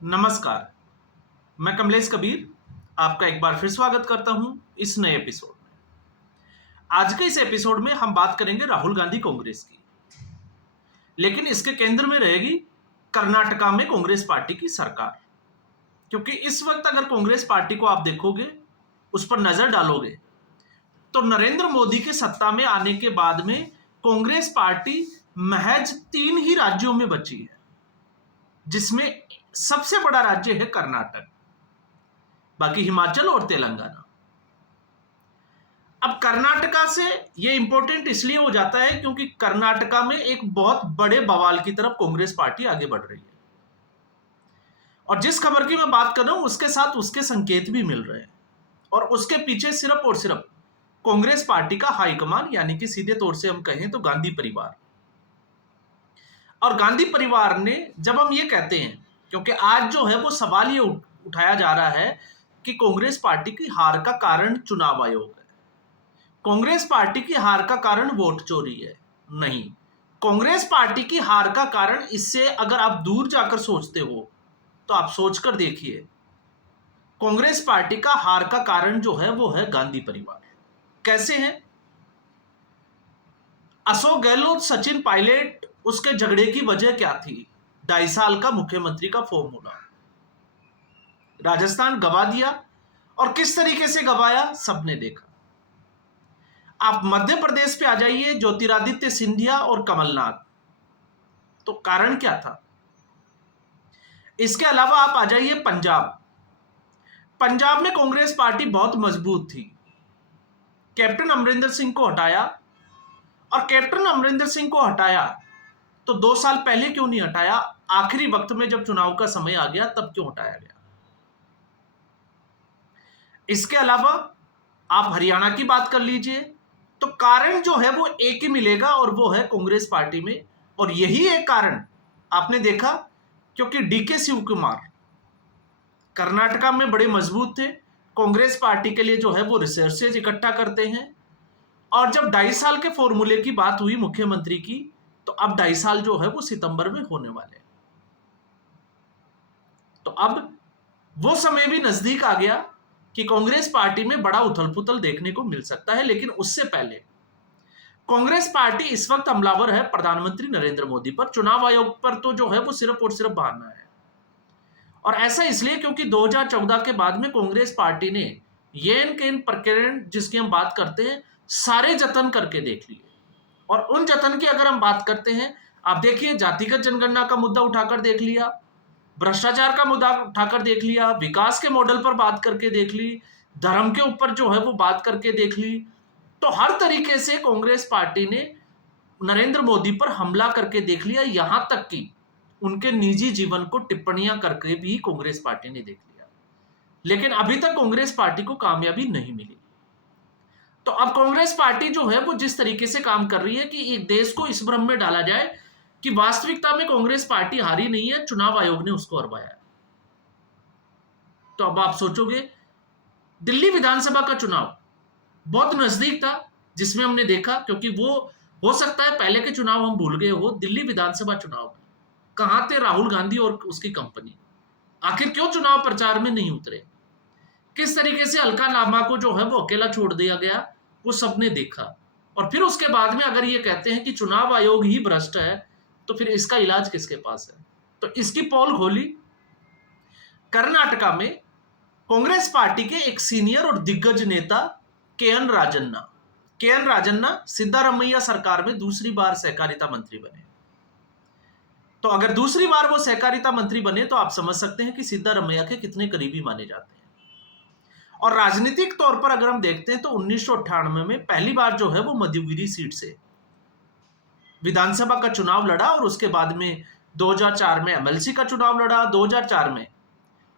नमस्कार। मैं कमलेश कबीर आपका एक बार फिर स्वागत करता हूं इस नए एपिसोड में। आज के इस एपिसोड में हम बात करेंगे राहुल गांधी कांग्रेस की, लेकिन इसके केंद्र में रहेगी कर्नाटका में कांग्रेस पार्टी की सरकार। क्योंकि इस वक्त अगर कांग्रेस पार्टी को आप देखोगे, उस पर नजर डालोगे, तो नरेंद्र मोदी के सत्ता में आने के बाद में कांग्रेस पार्टी महज 3 ही राज्यों में बची है, जिसमें सबसे बड़ा राज्य है कर्नाटक, बाकी हिमाचल और तेलंगाना। अब कर्नाटका से यह इंपॉर्टेंट इसलिए हो जाता है क्योंकि कर्नाटका में एक बहुत बड़े बवाल की तरफ कांग्रेस पार्टी आगे बढ़ रही है, और जिस खबर की मैं बात कर रहा हूं उसके साथ उसके संकेत भी मिल रहे हैं, और उसके पीछे सिर्फ और सिर्फ कांग्रेस पार्टी का हाईकमान, यानी कि सीधे तौर से हम कहें तो गांधी परिवार। और गांधी परिवार ने, जब हम ये कहते हैं, क्योंकि आज जो है वो सवाल ये उठाया जा रहा है कि कांग्रेस पार्टी की हार का कारण चुनाव आयोग है, कांग्रेस पार्टी की हार का कारण वोट चोरी है। नहीं, कांग्रेस पार्टी की हार का कारण, इससे अगर आप दूर जाकर सोचते हो तो आप सोचकर देखिए, कांग्रेस पार्टी का हार का कारण जो है वो है गांधी परिवार। कैसे है? अशोक गहलोत, सचिन पायलट, उसके झगड़े की वजह क्या थी? 2.5 साल का मुख्यमंत्री का फॉर्मूला। राजस्थान गवा दिया, और किस तरीके से गवाया सबने देखा। आप मध्य प्रदेश पे आ जाइए, ज्योतिरादित्य सिंधिया और कमलनाथ, तो कारण क्या था? इसके अलावा आप आ जाइए पंजाब। पंजाब में कांग्रेस पार्टी बहुत मजबूत थी, कैप्टन अमरिंदर सिंह को हटाया, और कैप्टन अमरिंदर सिंह को हटाया तो 2 साल पहले क्यों नहीं हटाया? आखिरी वक्त में जब चुनाव का समय आ गया तब क्यों हटाया गया? इसके अलावा आप हरियाणा की बात कर लीजिए, तो कारण जो है वो एक ही मिलेगा, और वो है कांग्रेस पार्टी में। और यही एक कारण आपने देखा, क्योंकि डीके शिव कुमार कर्नाटका में बड़े मजबूत थे, कांग्रेस पार्टी के लिए जो है वो रिसोर्सेज इकट्ठा करते हैं, और जब 2.5 साल के फॉर्मूले की बात हुई मुख्यमंत्री की, तो अब 2.5 साल जो है वो सितंबर में होने वाले हैं। तो अब वो समय भी नजदीक आ गया कि कांग्रेस पार्टी में बड़ा उथल-पुथल देखने को मिल सकता है। लेकिन उससे पहले कांग्रेस पार्टी इस वक्त हमलावर है प्रधानमंत्री नरेंद्र मोदी पर। चुनाव आयोग पर तो जो है वो सिर्फ और सिर्फ बहाना है, और ऐसा इसलिए क्योंकि 2014 के बाद में कांग्रेस पार्टी ने येन केन प्रकरण, जिसकी हम बात करते हैं, सारे जतन करके देख लिए। और उन जतन की अगर हम बात करते हैं, आप देखिए, जातिगत जनगणना का मुद्दा उठाकर देख लिया, भ्रष्टाचार का मुद्दा उठाकर देख लिया, विकास के मॉडल पर बात करके देख ली, धर्म के ऊपर जो है वो बात करके देख ली। तो हर तरीके से कांग्रेस पार्टी ने नरेंद्र मोदी पर हमला करके देख लिया, यहां तक कि उनके निजी जीवन को टिप्पणियां करके भी कांग्रेस पार्टी ने देख लिया। लेकिन अभी तक कांग्रेस पार्टी को कामयाबी नहीं मिली। तो अब कांग्रेस पार्टी जो है वो जिस तरीके से काम कर रही है कि एक देश को इस भ्रम में डाला जाए कि वास्तविकता में कांग्रेस पार्टी हारी नहीं है, चुनाव आयोग ने उसको हरवाया है। तो अब आप सोचोगे, दिल्ली विधानसभा का चुनाव बहुत नजदीक था, जिसमें हमने देखा, क्योंकि वो, हो सकता है पहले के चुनाव हम भूल गए हो, दिल्ली विधानसभा चुनाव में कहां थे राहुल गांधी और उसकी कंपनी? आखिर क्यों चुनाव प्रचार में नहीं उतरे? किस तरीके से अलका लामा को जो है वो अकेला छोड़ दिया गया, वो सबने देखा। और फिर उसके बाद में अगर ये कहते हैं कि चुनाव आयोग ही भ्रष्ट है, तो फिर इसका इलाज किसके पास है? तो इसकी पोल खोली। कर्नाटका में कांग्रेस पार्टी के एक सीनियर और दिग्गज नेता के एन राजन्ना सिद्धारमैया सरकार में दूसरी बार सहकारिता मंत्री बने। तो अगर दूसरी बार वो सहकारिता मंत्री बने तो आप समझ सकते हैं कि सिद्धारमैया के कितने करीबी माने जाते हैं। और राजनीतिक तौर पर अगर हम देखते हैं तो 1998 में पहली बार जो है वो मधुगिरी सीट से विधानसभा का चुनाव लड़ा, और उसके बाद में 2004 में एमएलसी का चुनाव लड़ा। 2004 में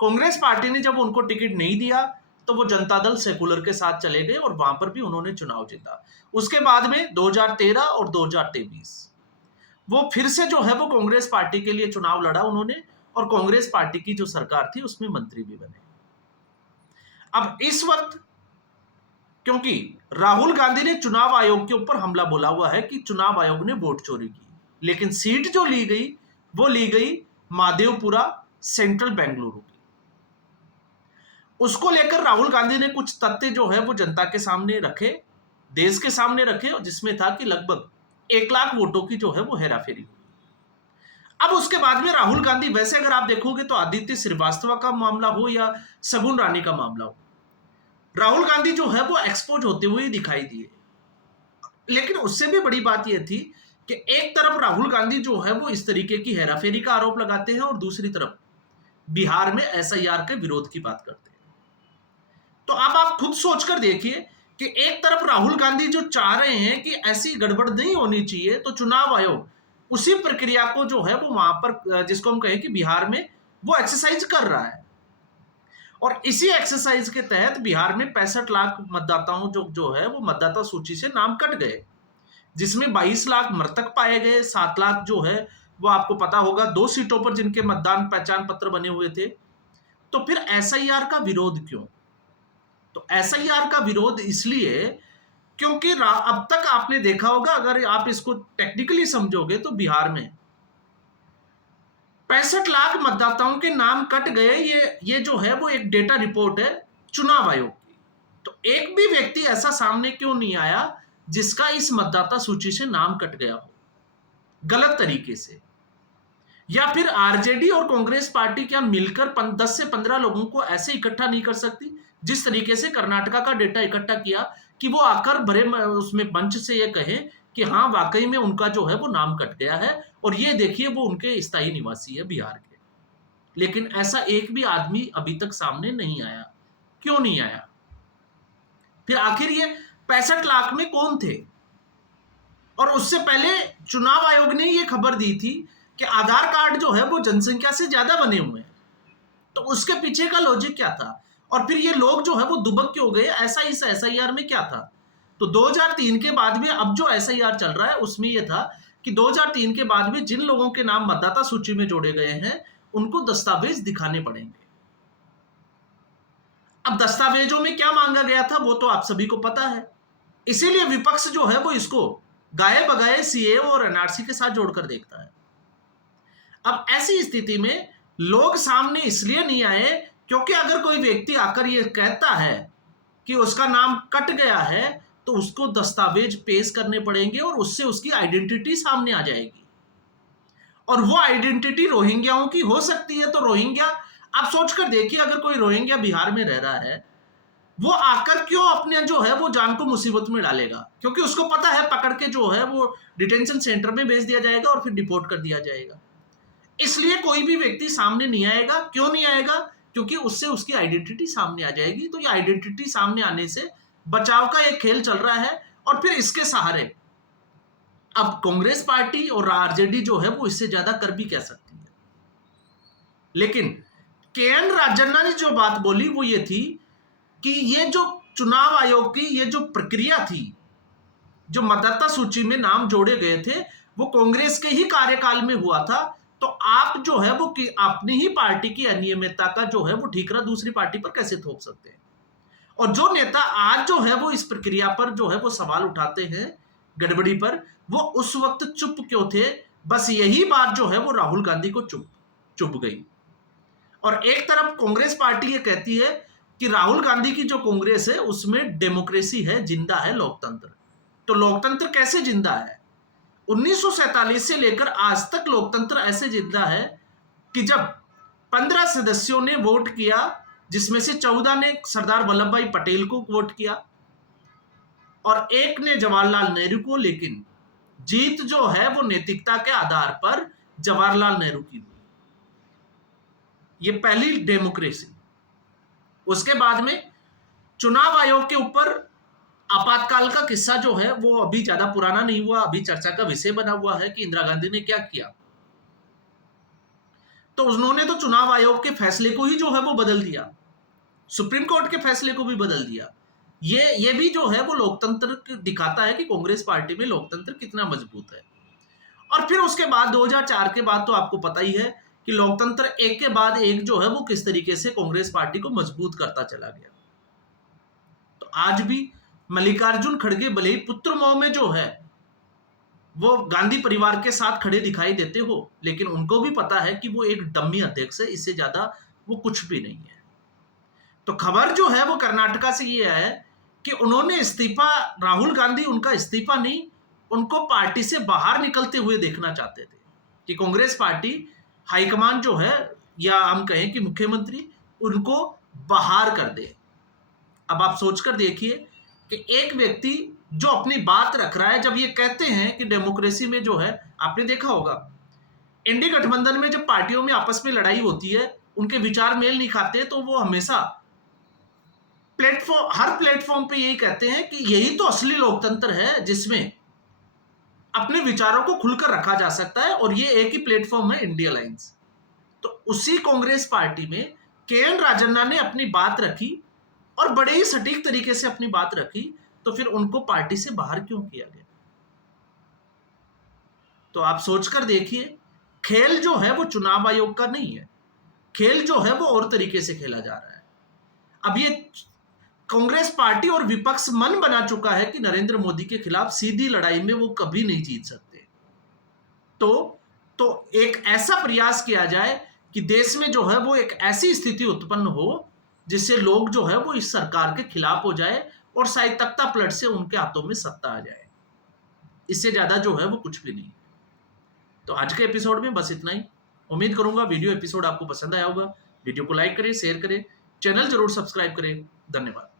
कांग्रेस पार्टी ने जब उनको टिकट नहीं दिया तो वो जनता दल सेकुलर के साथ चले गए, और वहां पर भी उन्होंने चुनाव जीता। उसके बाद में 2013 और 2023 वो फिर से जो है वो कांग्रेस पार्टी के लिए चुनाव लड़ा उन्होंने, और कांग्रेस पार्टी की जो सरकार थी उसमें मंत्री भी बने। अब इस वक्त, क्योंकि राहुल गांधी ने चुनाव आयोग के ऊपर हमला बोला हुआ है कि चुनाव आयोग ने वोट चोरी की, लेकिन सीट जो ली गई वो ली गई महादेवपुरा सेंट्रल बेंगलुरु की। उसको लेकर राहुल गांधी ने कुछ तथ्य जो है वो जनता के सामने रखे, देश के सामने रखे, और जिसमें था कि लगभग 1 लाख वोटों की जो है वो हेराफेरी हुई। अब उसके बाद में राहुल गांधी, वैसे अगर आप देखोगे तो आदित्य श्रीवास्तव का मामला हो या शगुन रानी का मामला हो, राहुल गांधी जो है वो एक्सपोज होते हुए दिखाई दिए। लेकिन उससे भी बड़ी बात यह थी कि एक तरफ राहुल गांधी जो है वो इस तरीके की हेराफेरी का आरोप लगाते हैं और दूसरी तरफ बिहार में एसआईआर के विरोध की बात करते हैं। तो अब आप खुद सोचकर देखिए कि एक तरफ राहुल गांधी जो चाह रहे हैं कि ऐसी गड़बड़ नहीं होनी चाहिए, तो चुनाव आयोग उसी प्रक्रिया को जो है वो वहां पर, जिसको हम कहें कि बिहार में, वो एक्सरसाइज कर रहा है। और इसी एक्सरसाइज के तहत बिहार में 65 लाख मतदाताओं जो है वो मतदाता सूची से नाम कट गए, जिसमें 22 लाख मृतक पाए गए, 7 लाख जो है वो आपको पता होगा 2 सीटों पर जिनके मतदान पहचान पत्र बने हुए थे। तो फिर एसआईआर का विरोध क्यों? तो एसआईआर का विरोध इसलिए क्योंकि अब तक आपने देखा होगा, अगर आप इसको टेक्निकली समझोगे तो बिहार में 65 लाख मतदाताओं के नाम कट गए। ये जो है वो एक डेटा रिपोर्ट है चुनाव आयोग की। तो एक भी व्यक्ति ऐसा सामने क्यों नहीं आया जिसका इस मतदाता सूची से नाम कट गया हो गलत तरीके से? या फिर आरजेडी और कांग्रेस पार्टी क्या मिलकर 10 से 15 लोगों को ऐसे इकट्ठा नहीं कर सकती, जिस तरीके से कर्नाटका का डेटा इकट्ठा किया कि वो आकर भरे उसमें मंच से ये कहें कि हाँ वाकई में उनका जो है वो नाम कट गया है और ये देखिए वो उनके स्थायी निवासी है बिहार के। लेकिन ऐसा एक भी आदमी अभी तक सामने नहीं आया। क्यों नहीं आया? फिर आखिर ये 65 लाख में कौन थे? और उससे पहले चुनाव आयोग ने ये खबर दी थी कि आधार कार्ड जो है वो जनसंख्या से ज्यादा बने हुए हैं। तो उसके पीछे का लॉजिक क्या था? और फिर ये लोग जो है वो दुबक क्यों गए? ऐसा इस एसआईआर में क्या था? तो 2003 के बाद भी अब जो एसआईआर चल रहा है उसमें यह था कि 2003 के बाद भी जिन लोगों के नाम मतदाता सूची में जोड़े गए हैं उनको दस्तावेज दिखाने पड़ेंगे। अब दस्तावेजों में क्या मांगा गया था वो तो आप सभी को पता है। इसीलिए विपक्ष जो है वो इसको गाये बगाए सीए और एनआरसी के साथ जोड़कर देखता है। अब ऐसी स्थिति में लोग सामने इसलिए नहीं आए क्योंकि अगर कोई व्यक्ति आकर ये कहता है कि उसका नाम कट गया है तो उसको दस्तावेज पेश करने पड़ेंगे और उससे उसकी आइडेंटिटी सामने आ जाएगी। और वो आइडेंटिटी रोहिंग्याओं की हो सकती है। तो रोहिंग्या, आप सोचकर देखिए, अगर कोई रोहिंग्या बिहार में रह रहा है वो आकर क्यों अपने जो है वो जान को मुसीबत में डालेगा? क्योंकि उसको पता है पकड़ के जो है वो डिटेंशन सेंटर में भेज दिया जाएगा और फिर डिपोर्ट कर दिया जाएगा। इसलिए कोई भी व्यक्ति सामने नहीं आएगा। क्यों नहीं आएगा? क्योंकि उससे उसकी आइडेंटिटी सामने आ जाएगी। तो ये आइडेंटिटी सामने आने से बचाव का एक खेल चल रहा है और फिर इसके सहारे अब कांग्रेस पार्टी और आरजेडी जो है वो इससे ज्यादा कर भी कह सकती है। लेकिन केएन राजन्ना ने जो बात बोली वो ये थी कि ये जो चुनाव आयोग की ये जो प्रक्रिया थी, जो मतदाता सूची में नाम जोड़े गए थे, वो कांग्रेस के ही कार्यकाल में हुआ था। तो आप जो है वो अपनी ही पार्टी की अनियमितता का जो है वो ठीकरा दूसरी पार्टी पर कैसे थोप सकते हैं? और जो नेता आज जो है वो इस प्रक्रिया पर जो है वो सवाल उठाते हैं गड़बड़ी पर, वो उस वक्त चुप क्यों थे? बस यही बात जो है वो राहुल गांधी को चुप गई। और एक तरफ कांग्रेस पार्टी ये कहती है कि राहुल गांधी की जो कांग्रेस है उसमें डेमोक्रेसी है, जिंदा है लोकतंत्र। तो लोकतंत्र कैसे जिंदा है? 1947 से लेकर आज तक लोकतंत्र ऐसे जिंदा है कि जब 15 सदस्यों ने वोट किया, जिसमें से 14 ने सरदार वल्लभ भाई पटेल को वोट किया और एक ने जवाहरलाल नेहरू को, लेकिन जीत जो है वो नैतिकता के आधार पर जवाहरलाल नेहरू की हुई। ये पहली डेमोक्रेसी। उसके बाद में चुनाव आयोग के ऊपर आपातकाल का किस्सा जो है वो अभी ज्यादा पुराना नहीं हुआ, अभी चर्चा का विषय बना हुआ है कि इंदिरा गांधी ने क्या किया। तो उन्होंने तो चुनाव आयोग के फैसले को ही जो है वो बदल दिया, सुप्रीम कोर्ट के फैसले को भी बदल दिया। ये भी जो है वो लोकतंत्र दिखाता है कि कांग्रेस पार्टी में लोकतंत्र कितना मजबूत है। और फिर उसके बाद 2004 के बाद तो आपको पता ही है कि लोकतंत्र एक के बाद एक जो है वो किस तरीके से कांग्रेस पार्टी को मजबूत करता चला गया। तो आज भी मल्लिकार्जुन खड़गे भले ही पुत्र मोह में जो है वो गांधी परिवार के साथ खड़े दिखाई देते हो, लेकिन उनको भी पता है कि वो एक डम्मी अध्यक्ष है, इससे ज्यादा वो कुछ भी नहीं है। तो खबर जो है वो कर्नाटका से ये है कि उन्होंने इस्तीफा, राहुल गांधी उनका इस्तीफा नहीं, उनको पार्टी से बाहर निकलते हुए देखना चाहते थे कि कांग्रेस पार्टी हाईकमान जो है, या हम कहें कि मुख्यमंत्री, उनको बाहर कर दे। अब आप सोचकर देखिए कि एक व्यक्ति जो अपनी बात रख रहा है, जब ये कहते हैं कि डेमोक्रेसी में जो है, आपने देखा होगा इंडी गठबंधन में जब पार्टियों में आपस में लड़ाई होती है, उनके विचार मेल नहीं खाते, तो वो हमेशा हर प्लेटफॉर्म पे यही कहते हैं कि यही तो असली लोकतंत्र है जिसमें अपने विचारों को खुलकर रखा जा सकता है, और ये एक ही प्लेटफॉर्म है, इंडिया अलायंस। तो उसी कांग्रेस पार्टी में के.एन. राजन्ना ने अपनी बात रखी और बड़े ही सटीक तरीके से अपनी बात रखी, तो फिर उनको पार्टी से बाहर क्यों किया गया? तो आप सोचकर देखिए, खेल जो है वो चुनाव आयोग का नहीं है, खेल जो है वो और तरीके से खेला जा रहा है। अब ये कांग्रेस पार्टी और विपक्ष मन बना चुका है कि नरेंद्र मोदी के खिलाफ सीधी लड़ाई में वो कभी नहीं जीत सकते। तो एक ऐसा प्रयास किया जाए कि देश में जो है वो एक ऐसी स्थिति उत्पन्न हो जिससे लोग जो है वो इस सरकार के खिलाफ हो जाए और शायद तख्ता पलट से उनके हाथों में सत्ता आ जाए। इससे ज्यादा जो है वो कुछ भी नहीं। तो आज के एपिसोड में बस इतना ही। उम्मीद करूंगा वीडियो एपिसोड आपको पसंद आया होगा। वीडियो को लाइक करें, शेयर करें, चैनल जरूर सब्सक्राइब करें। धन्यवाद।